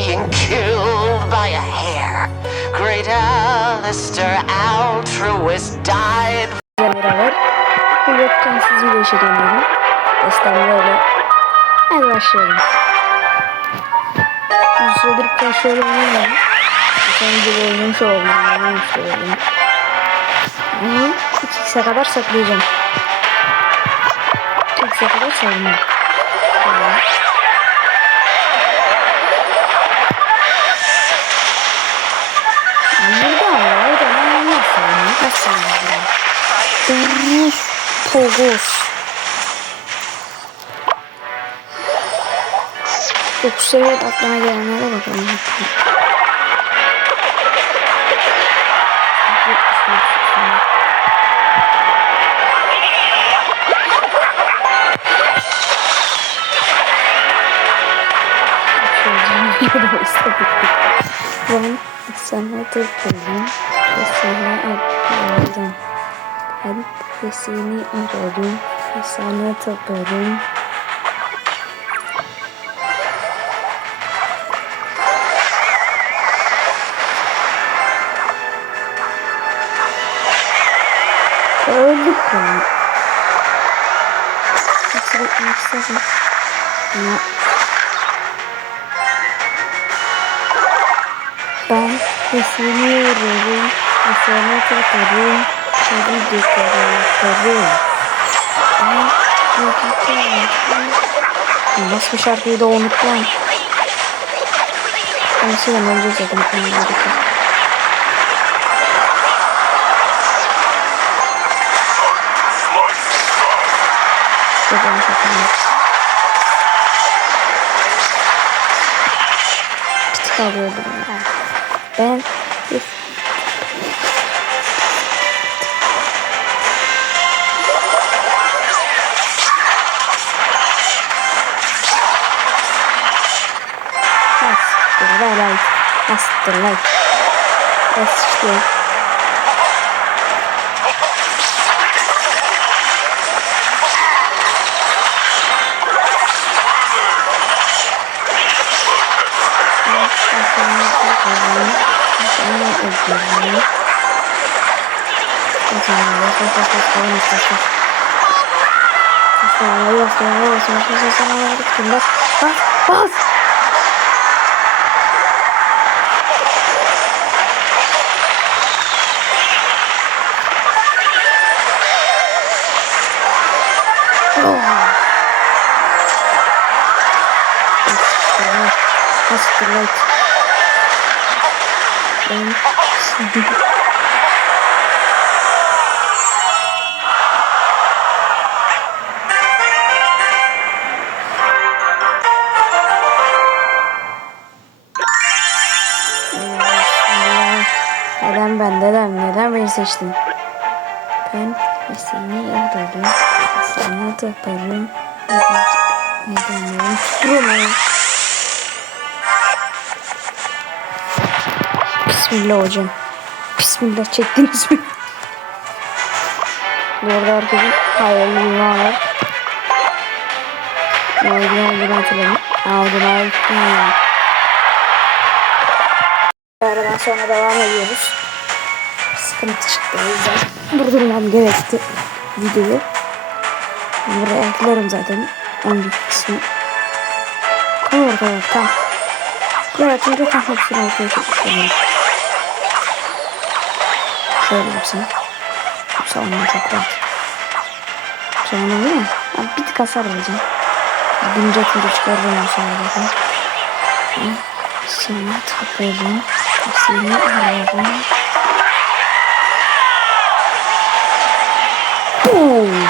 being killed by a hair. Great Alistair Altruist died beraber bir webcamsiz video çekelim dedim. Destem böyle. Hadi başlayalım. Bir süredir Crash Royale oynamıyorum. Geçen video oynamış oldum. Oynamış oldum. Bunu 2x'e kadar saklayacağım. 2x'e kadar saklayacağım. Pogos. 9 seviye aklına gelenlere bakalım. Ben sana tıkladım ve sana atladım. Ben de seni aradım ve sana tıkladım. Öldük istedim. Ama ben seni ararım ve sana tıklarım. Ben yukarı Nasıl bir şarkıyı da unuttum. Ben şeyden önce zaten gerekiyor. Buradan çekelim. Küçük alıyordum ben. Ben bir Astralight. Astralight. Astralight. Bas, bas, bas. Astralight. Ben Neden ben neden neden beni seçtin? Ben seni ararım, sana taparım. Neden ben tuturum? Bismillah hocam. Bismillah çektiniz mi? Bu arada herkesin hayırlı günü var. Ne olduğunu olduğunu hatırladım. Aldım aldım. Aradan sonra devam ediyoruz. Sıkıntı çıktı o yüzden. Durdurmam gerekti videoyu. Buraya eklerim zaten. Önceki kısmı. Tamam tamam tamam. Tam hepsini ortaya çıkıyorum. Şöyle yapsam. Savunma çok rahat. Savunma değil mi? Ben bir tık hasar vereceğim. Atınca çıkarırım o sonra zaten. Seni takarım. Seni ararım. Boom!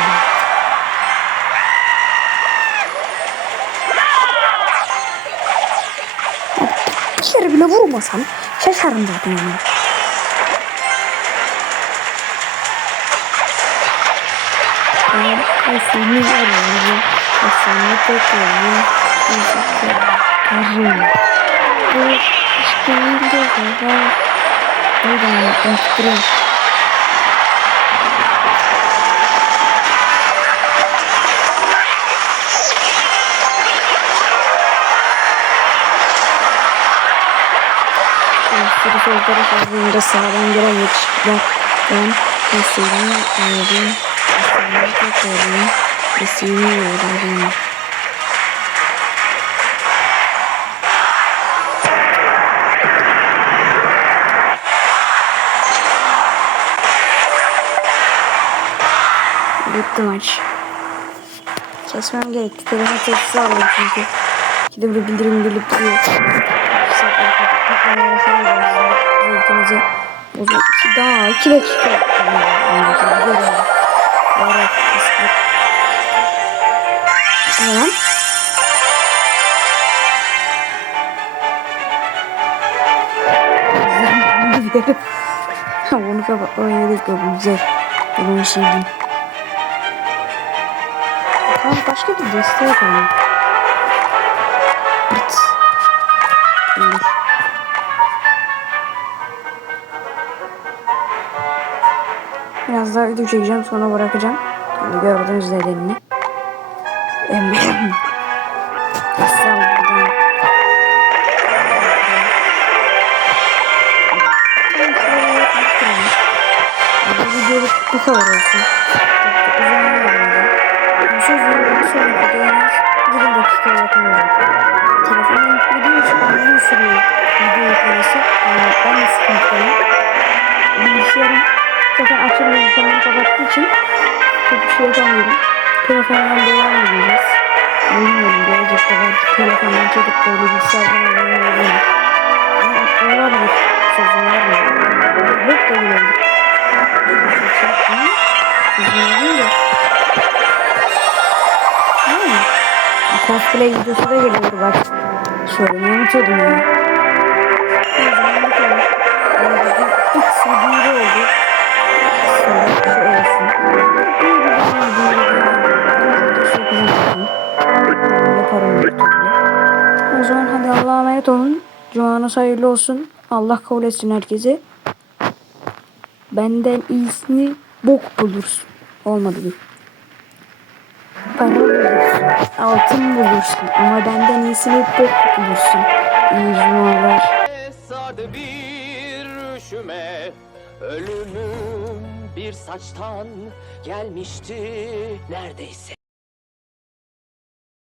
Bir kere bile vurmasam şaşarım zaten onu. assim miserável, você me e você assim, é carrinho. Eu acho que ainda né? vai. Virar as três. Agora fazendo essa hora em granitos, bom, então, assim, aí, tekrarlayayım. Mesleğimi ayırdım. Bitti maç. Kesmem gerekti. Telefon sessiz aldım çünkü. İki de böyle bildirim gelip duruyor. Daha iki dakika. Evet. Giderim. Bunu kapatmaya gerek yok. Güzel. Bunu şey değil. Tamam başka bir deste yapalım. Bit. Dur. Biraz daha video çekeceğim sonra bırakacağım. Şimdi gördüğünüz nedenini. Estağfurullah. Bu videoluk bu kadar olsun. Çok da uzun olmadı. Bu sözleri bir sonraki videoya 20 dakika yakamıyorum. Telefona yüklediğim için uzun sürüyor video yüklemesi. Yani ben de sıkıntılıyım. Bilgisayarım zaten açık bilgisayarımı kapattığı için çok bir şey yapamıyorum. Telefondan devam edeceğiz. Bilmiyorum gelecekte belki telefondan çekip böyle bilgisayardan oynayabilirim. Ama aklımda var bir sözüm var mı? Yok da bilemedim. İzleyelim de. Hmm. Cosplay videosu da geliyor bak. Söylemeyi unutuyordum ya. O zaman. Yani bugün ilk video oldu. Yaparım büyük. O zaman hadi Allah'a emanet olun. Cumanız hayırlı olsun. Allah kabul etsin herkese. Benden iyisini bok bulursun. Olmadı bu. Para bulursun. Altın bulursun. Ama benden iyisini bok bulursun. İyi cumalar. bir üşüme Ölümüm bir saçtan gelmişti neredeyse